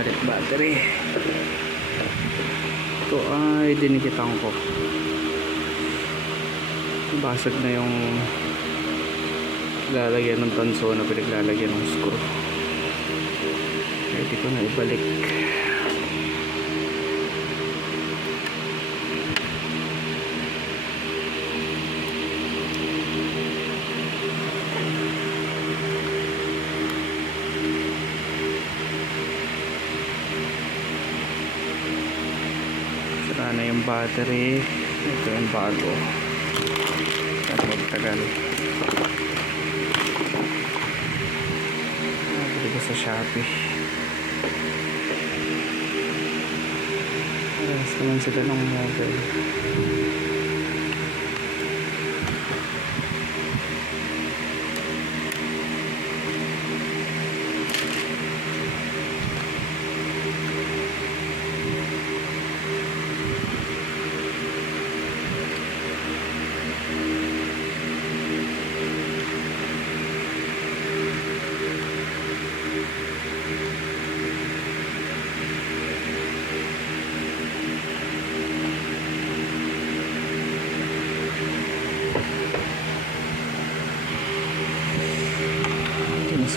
palit battery. Ito ay dinikitan ko, basag na yung lalagyan ng tanso na pinaglalagyan ng screw. Pwede ko na ibalik. Sira na yung battery. Ito yung bago at magtagal. Nabili ko sa Shopee. Alas naman sila ng mobile.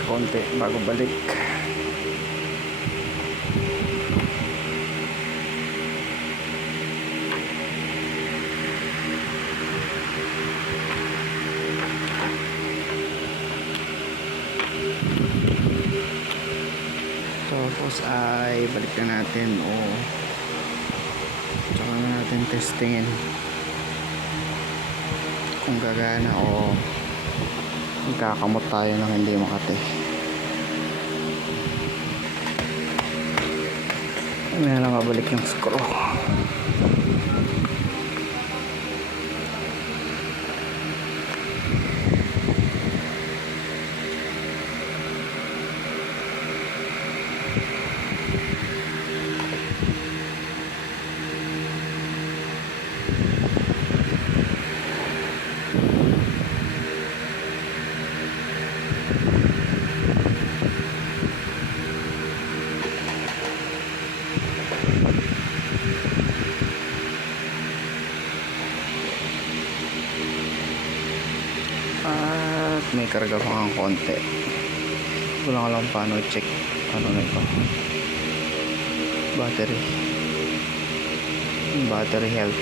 Konti bago balik. Tapos ay balik na natin tsaka na natin testingin kung gagana o magkakamot tayo ng hindi makati. May lang mabalik yung screw. At may karga pa ng konti. Wala ko lang paano check ano na ito, battery health.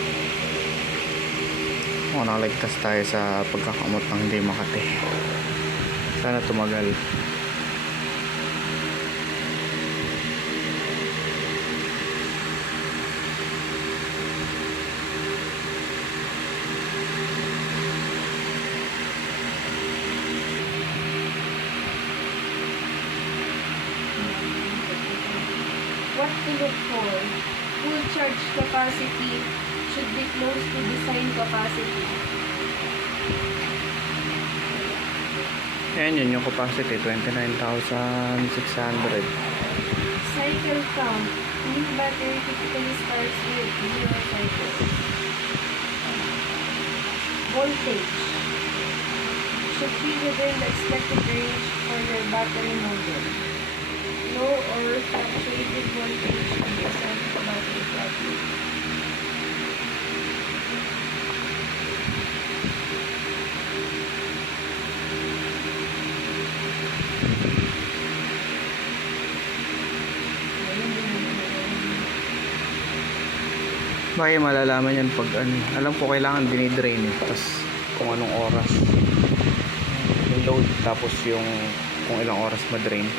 Nakaligtas tayo sa pagkakamot ng hindi makati. Sana tumagal. What to look for? Full charge capacity should be close to design capacity. Ayan yun yung capacity, 29,600. Cycle count. New battery typically starts with 0 cycles. Voltage should be within the expected range for your battery model. Low or fluctuated voltage can be assigned to battery battery. Bakit malalaman yan pag alam ko kailangan dinidrain tapos kung anong oras yung load, tapos yung kung ilang oras ma-drain.